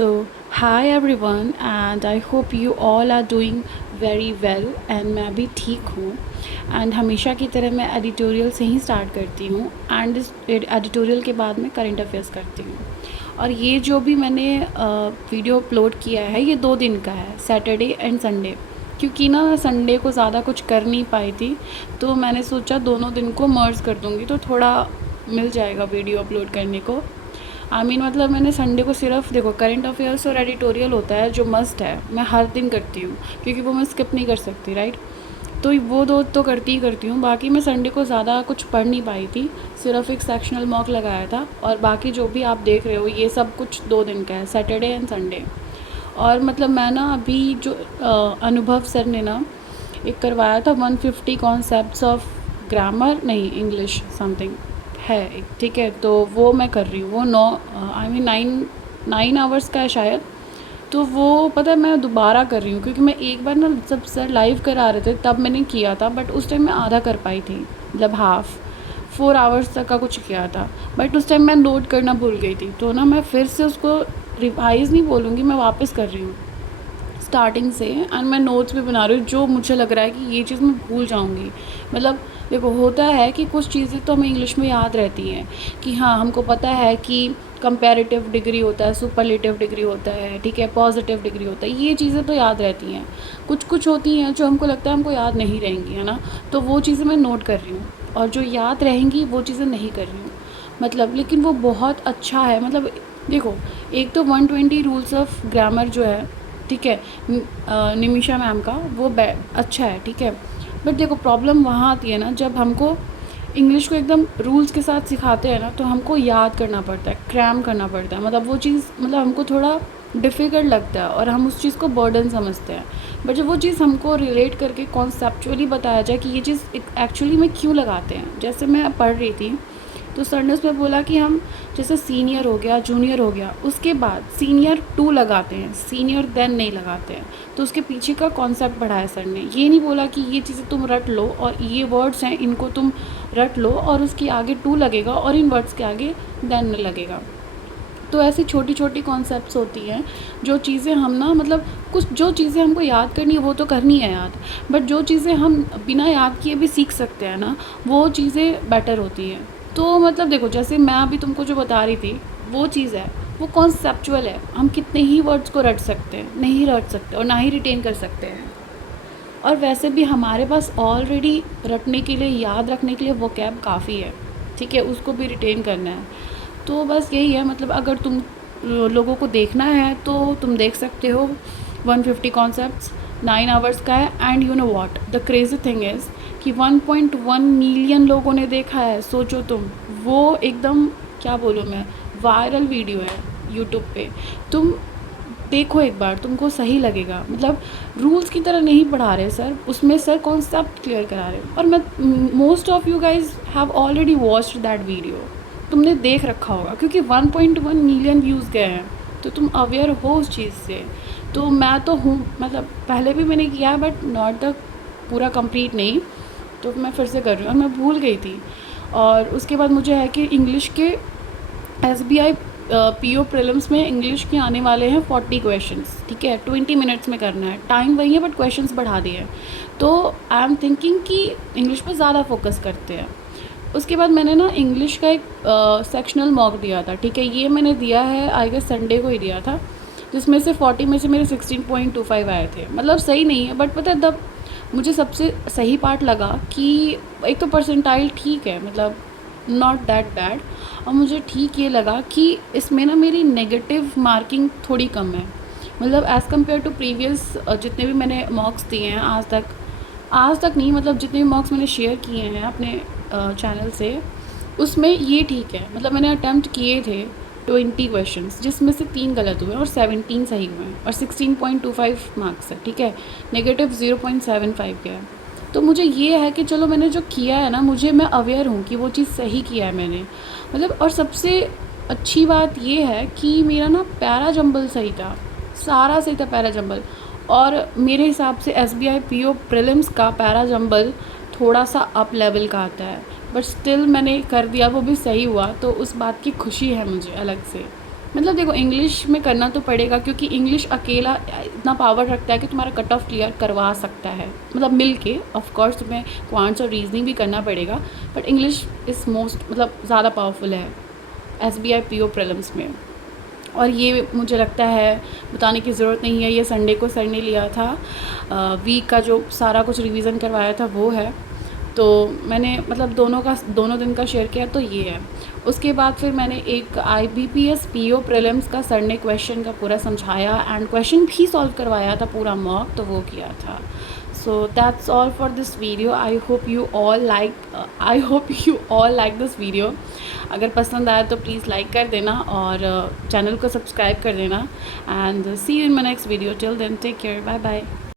So, hi everyone, and I hope you all are doing very well and मैं भी ठीक हूँ and हमेशा की तरह मैं एडिटोरियल से ही स्टार्ट करती हूँ एंड इस एडिटोरियल के बाद मैं करंट अफेयर्स करती हूँ। और ये जो भी मैंने वीडियो अपलोड किया है ये 2 दिन का है, सैटरडे एंड संडे, क्योंकि ना संडे को ज़्यादा कुछ कर नहीं पाई थी तो मैंने सोचा दोनों दिन को मर्ज कर दूँगी तो थोड़ा मिल जाएगा वीडियो अपलोड करने को। मतलब मैंने संडे को सिर्फ देखो करंट अफेयर्स और एडिटोरियल होता है जो मस्ट है, मैं हर दिन करती हूँ क्योंकि वो मैं स्किप नहीं कर सकती, राइट। तो वो दो तो करती ही करती हूँ। बाकी मैं संडे को ज़्यादा कुछ पढ़ नहीं पाई थी, सिर्फ एक सेक्शनल मॉक लगाया था और बाकी जो भी आप देख रहे हो ये सब कुछ 2 दिन का है, सैटरडे एंड संडे। और मतलब मैं ना अभी जो अनुभव सर ने ना एक करवाया था 150 कॉन्सेप्ट्स ऑफ ग्रामर, नहीं इंग्लिश समथिंग है एक, ठीक है। तो वो मैं कर रही हूँ, वो 9 आवर्स का है शायद। तो वो पता है मैं दोबारा कर रही हूँ क्योंकि मैं एक बार ना जब सर लाइव करा रहे थे तब मैंने किया था, बट उस टाइम मैं आधा कर पाई थी, मतलब हाफ 4 आवर्स तक का कुछ किया था, बट उस टाइम मैं नोट करना भूल गई थी। तो ना मैं फिर से उसको रिवाइज़ नहीं बोलूँगी, मैं वापस कर रही हूँ स्टार्टिंग से एंड मैं नोट्स भी बना रही हूँ जो मुझे लग रहा है कि ये चीज़ मैं भूल जाऊँगी। मतलब देखो होता है कि कुछ चीज़ें तो हमें इंग्लिश में याद रहती हैं कि हाँ हमको पता है कि कंपैरेटिव डिग्री होता है, सुपरलेटिव डिग्री होता है, ठीक है, पॉजिटिव डिग्री होता है, ये चीज़ें तो याद रहती हैं। कुछ कुछ होती हैं जो हमको लगता है हमको याद नहीं रहेंगी, है ना, तो वो चीज़ें मैं नोट कर रही हूँ और जो याद रहेंगी वो चीज़ें नहीं कर रही हूँ। मतलब लेकिन वो बहुत अच्छा है। मतलब देखो एक तो 120 रूल्स ऑफ ग्रामर जो है, ठीक है, निमिषा मैम का, वो अच्छा है, ठीक है। बट देखो प्रॉब्लम वहाँ आती है ना जब हमको इंग्लिश को एकदम रूल्स के साथ सिखाते हैं ना तो हमको याद करना पड़ता है, क्रैम करना पड़ता है, मतलब वो चीज़ मतलब हमको थोड़ा डिफ़िकल्ट लगता है और हम उस चीज़ को बर्डन समझते हैं। बट जब वो चीज़ हमको रिलेट करके कॉन्सेप्चुअली बताया जाए कि ये चीज़ एक्चुअली में क्यों लगाते हैं, जैसे मैं पढ़ रही थी तो सर ने उसमें बोला कि हम जैसे सीनियर हो गया, जूनियर हो गया, उसके बाद सीनियर 2 लगाते हैं, सीनियर देन नहीं लगाते हैं। तो उसके पीछे का कॉन्सेप्ट पढ़ाया सर ने, ये नहीं बोला कि ये चीज़ें तुम रट लो और ये वर्ड्स हैं इनको तुम रट लो और उसके आगे 2 लगेगा और इन वर्ड्स के आगे देन लगेगा। तो ऐसी छोटी छोटी कॉन्सेप्ट्स होती हैं जो चीज़ें हम ना मतलब कुछ जो चीज़ें हमको याद करनी है वो तो करनी है याद, बट जो चीज़ें हम बिना याद किए भी सीख सकते हैं ना वो चीज़ें बेटर होती हैं। तो मतलब देखो जैसे मैं अभी तुमको जो बता रही थी वो चीज़ है, वो कॉन्सेप्चुअल है, हम कितने ही वर्ड्स को रट सकते हैं, नहीं रट सकते और ना ही रिटेन कर सकते हैं। और वैसे भी हमारे पास ऑलरेडी रटने के लिए, याद रखने के लिए वोकैब काफ़ी है, ठीक है, उसको भी रिटेन करना है। तो बस यही है, मतलब अगर तुम लोगों को देखना है तो तुम देख सकते हो 150 कॉन्सेप्ट्स, 9 आवर्स का है। And you know what the crazy thing is कि 1.1 मिलियन लोगों ने देखा है, सोचो तुम। वो एकदम क्या बोलूँ मैं, वायरल वीडियो है यूट्यूब पे, तुम देखो एक बार, तुमको सही लगेगा। मतलब रूल्स की तरह नहीं पढ़ा रहे सर, उसमें सर कॉन्सेप्ट क्लियर करा रहे हैं। और मैं most of you guys have already watched that video, तुमने देख रखा होगा क्योंकि 1.1 मिलियन व्यूज़ गए हैं, तो तुम अवेयर हो उस चीज़ से। तो मैं तो हूँ, मतलब पहले भी मैंने किया है बट नॉट द पूरा कंप्लीट नहीं, तो मैं फिर से कर रही हूँ और मैं भूल गई थी। और उसके बाद मुझे है कि इंग्लिश के SBI PO प्रीलिम्स में इंग्लिश के आने वाले हैं 40 क्वेश्चंस, ठीक है, 20 मिनट्स में करना है, टाइम वही है बट क्वेश्चंस बढ़ा दिए हैं। तो आई एम थिंकिंग कि इंग्लिश पे ज़्यादा फोकस करते हैं। उसके बाद मैंने ना इंग्लिश का एक सेक्शनल मॉक दिया था, ठीक है, ये मैंने दिया है आई गेस संडे को ही दिया था, जिसमें से 40 में से मेरे 16.25 आए थे। मतलब सही नहीं है बट पता है तब मुझे सबसे सही पार्ट लगा कि एक तो परसेंटाइल ठीक है, मतलब नॉट दैट बैड, और मुझे ठीक ये लगा कि इसमें ना मेरी नेगेटिव मार्किंग थोड़ी कम है। मतलब एज़ कम्पेयर टू प्रीवियस जितने भी मैंने मॉक्स दिए हैं आज तक नहीं, मतलब जितने भी मॉक्स मैंने शेयर किए हैं अपने चैनल से, उसमें ये ठीक है। मतलब मैंने अटैम्प्ट किए थे 20 क्वेश्चंस जिसमें से 3 गलत हुए और 17 सही हुए और 16.25 मार्क्स है, ठीक है, नेगेटिव 0.75 गया है। तो मुझे ये है कि चलो मैंने जो किया है ना, मुझे मैं अवेयर हूँ कि वो चीज़ सही किया है मैंने, मतलब। और सबसे अच्छी बात ये है कि मेरा ना पैरा जंबल सही था, सारा सही था पैरा जंबल। और मेरे हिसाब से SBI PO प्रीलिम्स का पैरा जंबल थोड़ा सा अप लेवल का आता है, बट स्टिल मैंने कर दिया, वो भी सही हुआ, तो उस बात की खुशी है मुझे अलग से। मतलब देखो इंग्लिश में करना तो पड़ेगा, क्योंकि इंग्लिश अकेला इतना पावर रखता है कि तुम्हारा कट ऑफ क्लियर करवा सकता है, मतलब मिल के। ऑफ कोर्स तुम्हें क्वांट्स और रीजनिंग भी करना पड़ेगा, बट इंग्लिश इज़ मोस्ट मतलब ज़्यादा पावरफुल है SBI PO प्रीलिम्स में। और ये मुझे लगता है बताने की ज़रूरत नहीं है, ये संडे को सर ने लिया था, वीक का जो सारा कुछ रिवीजन करवाया था वो है। तो मैंने मतलब दोनों दिन का शेयर किया, तो ये है। उसके बाद फिर मैंने एक IBPS PO प्रीलिम्स का सर ने क्वेश्चन का पूरा समझाया एंड क्वेश्चन भी सॉल्व करवाया था पूरा मॉक, तो वो किया था। So that's all for this video. I hope you all like this video. अगर पसंद आया तो प्लीज़ लाइक कर देना और चैनल को सब्सक्राइब कर देना, and see you in my next video. Till then take care, bye bye.